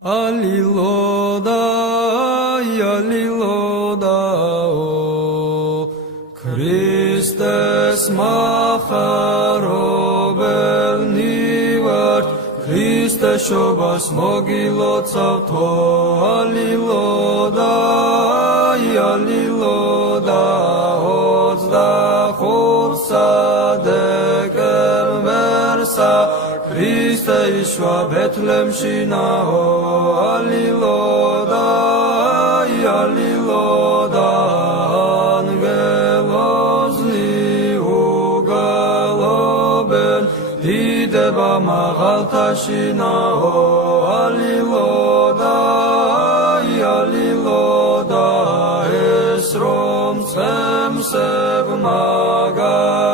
Aliloda, aliloda, o Christes macharobel nivart, Christe shobas mogilotzato, aliloda, aliloda, ozda chursa dekem versa, Christe ishva Bethlehemshi nao, aliloda, aliloda, angelos liugaloben, dideba magaltashi nao, aliloda, aliloda, esrom semsev magaiges,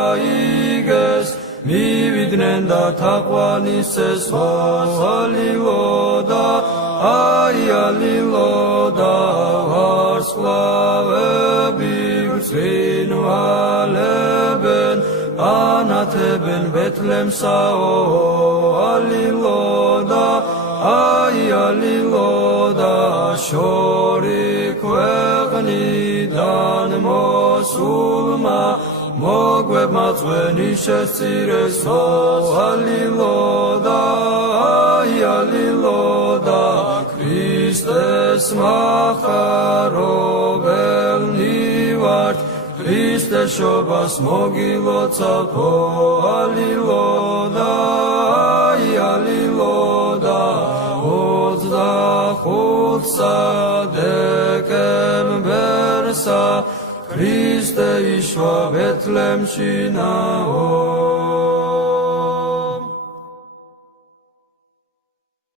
მივიდნენ და თაყვანისეს ალილოდა ალილოდა ვარსკვლავები ვრცინვალებენ ანათებენ ბეთლემსაო ალილოდა ალილოდა შორი ქვეყნიდან მოსულმა მოგვებმა წვენი შესწირესო ალილოდა ალილოდა ქრისტეს მახარობელნი ვართ ქრისტეს შობას მოგილოცავთო ალილოდა ალილოდა 25 დეკემბერსა Christe ishva Bethlehemshi nao